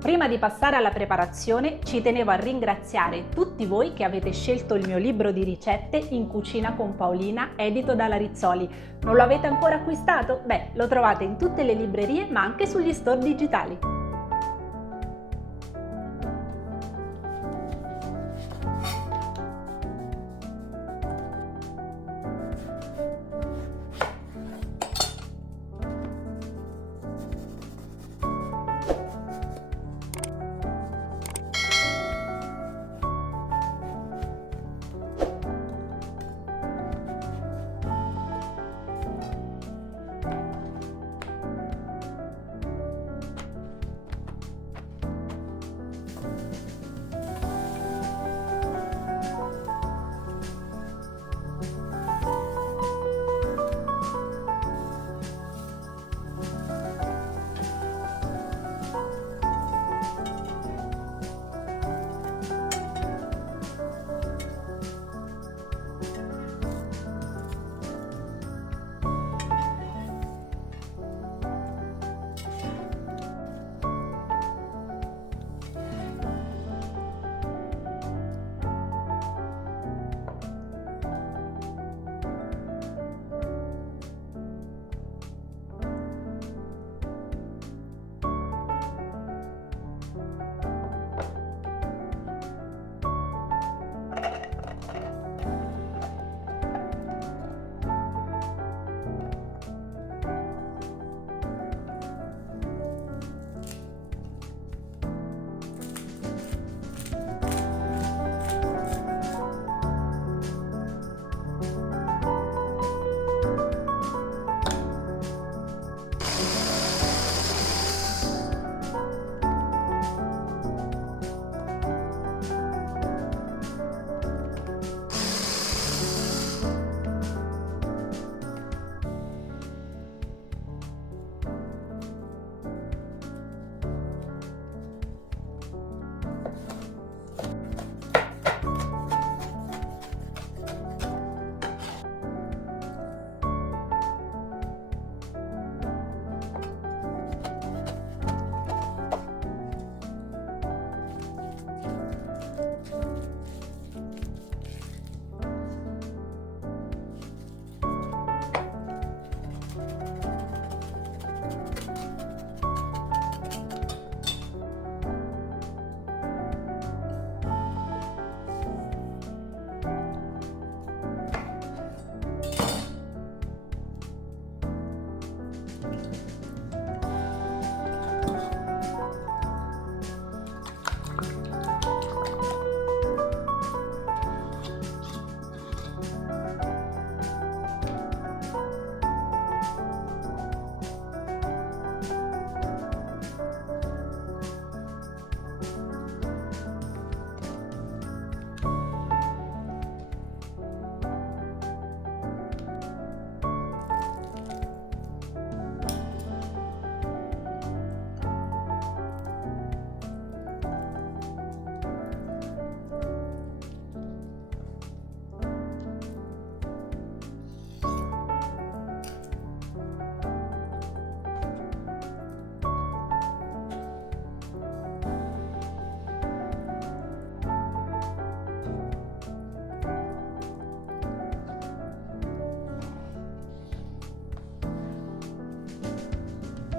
Prima di passare alla preparazione, ci tenevo a ringraziare tutti voi che avete scelto il mio libro di ricette In cucina con Paolina, edito dalla Rizzoli. Non lo avete ancora acquistato? Beh, lo trovate in tutte le librerie, ma anche sugli store digitali.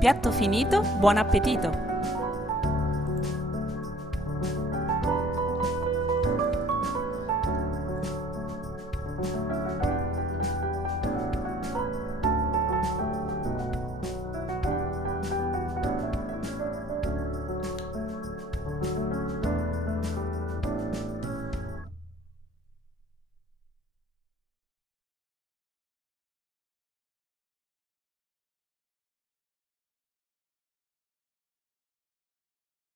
Piatto finito, buon appetito!